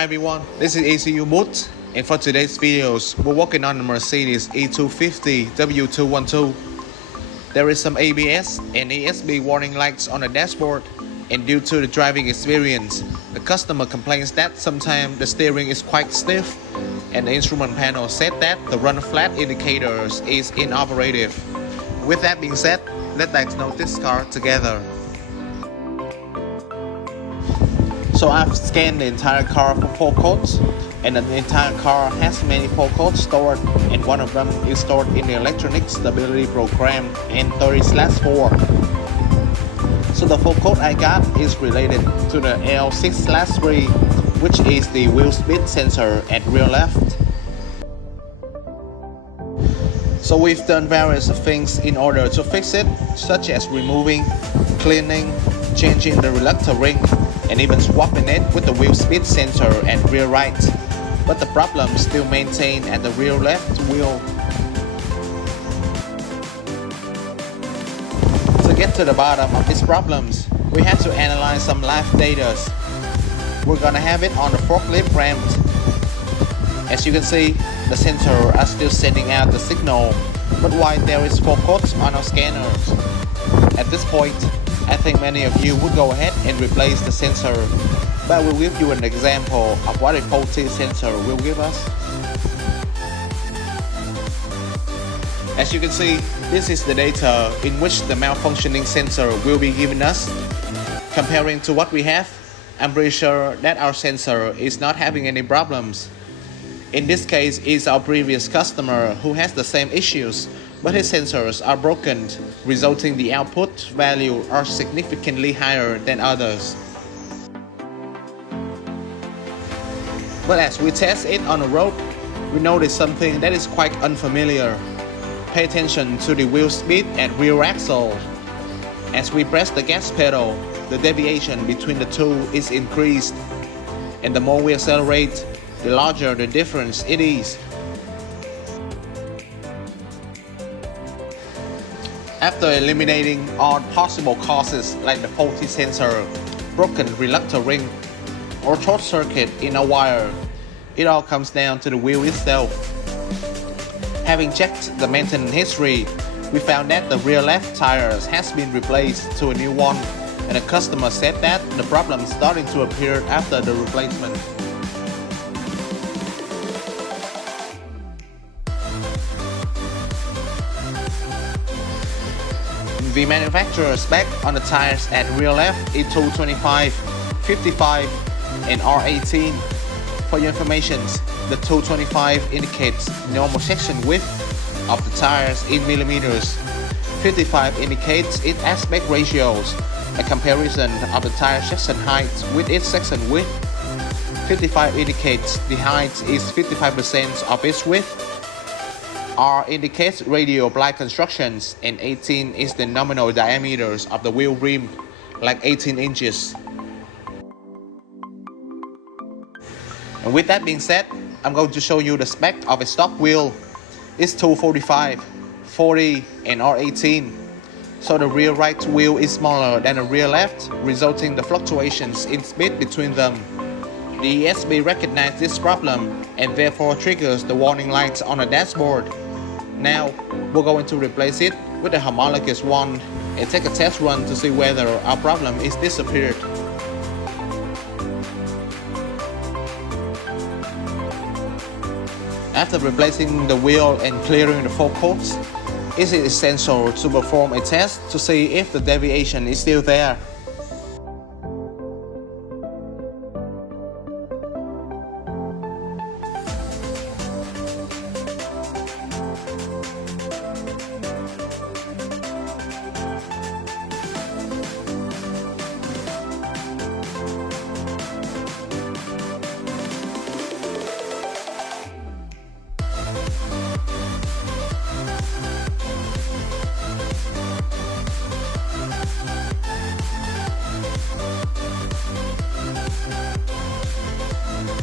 Hi everyone, this is ECU Boot, and for today's videos, we're working on the Mercedes E250 W212. There is some ABS and ESP warning lights on the dashboard, and due to the driving experience, the customer complains that sometimes the steering is quite stiff, and the instrument panel said that the run flat indicators is inoperative. With that being said, let's diagnose this car together. So I've scanned the entire car for fault codes, and the entire car has many fault codes stored, and one of them is stored in the electronic stability program N30/4. So the fault code I got is related to the L6/3, which is the wheel speed sensor at rear left. So we've done various things in order to fix it, such as removing, cleaning, changing the reluctor ring, and even swapping it with the wheel speed sensor at rear right. But the problem still maintained at the rear left wheel. To get to the bottom of these problems, we have to analyze some live data. We're gonna have it on the forklift ramp. As you can see, the sensors are still sending out the signal, but why there is fault codes on our scanners? At this point, I think many of you would go ahead and replace the sensor, but I will give you an example of what a faulty sensor will give us. As you can see, this is the data in which the malfunctioning sensor will be giving us. Comparing to what we have, I'm pretty sure that our sensor is not having any problems. In this case, it's our previous customer who has the same issues, but his sensors are broken, resulting the output value are significantly higher than others. But as we test it on the road, we notice something that is quite unfamiliar. Pay attention to the wheel speed at rear axle. As we press the gas pedal, the deviation between the two is increased, and the more we accelerate, the larger the difference it is. After eliminating all possible causes like the faulty sensor, broken reluctor ring, or short circuit in a wire, it all comes down to the wheel itself. Having checked the maintenance history, we found that the rear left tires has been replaced to a new one, and the customer said that the problem started to appear after the replacement. The manufacturer spec on the tires at rear left is 225, 55, and R18. For your information, the 225 indicates normal section width of the tires in millimeters. 55 indicates its aspect ratios, a comparison of the tire section height with its section width. 55 indicates the height is 55% of its width. R indicates radial ply constructions, and 18 is the nominal diameters of the wheel rim, like 18 inches. And with that being said, I'm going to show you the spec of a stock wheel. It's 245, 40, and R18. So the rear right wheel is smaller than the rear left, resulting the fluctuations in speed between them. The ESP recognizes this problem and therefore triggers the warning lights on the dashboard. Now, we're going to replace it with a homologous one and take a test run to see whether our problem is disappeared. After replacing the wheel and clearing the fault codes, it is essential to perform a test to see if the deviation is still there.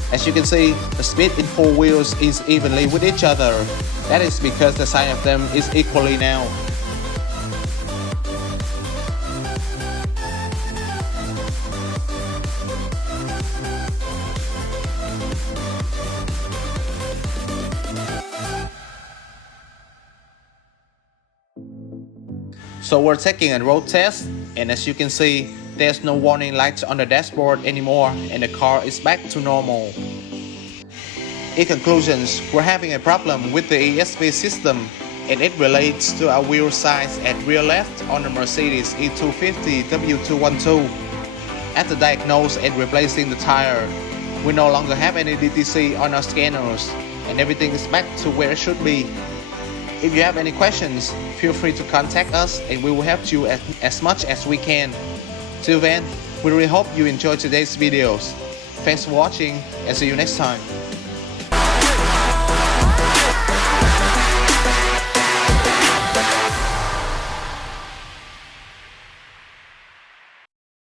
As you can see, the speed in four wheels is evenly with each other. That is because the size of them is equally now. So we're taking a road test, and as you can see, there's no warning lights on the dashboard anymore, and the car is back to normal. In conclusions, we're having a problem with the ESP system, and it relates to our wheel size at rear left on the Mercedes E250 W212. After diagnosing and replacing the tire, we no longer have any DTC on our scanners, and everything is back to where it should be. If you have any questions, feel free to contact us and we will help you as much as we can. Till then, we really hope you enjoyed today's videos. Thanks for watching and see you next time.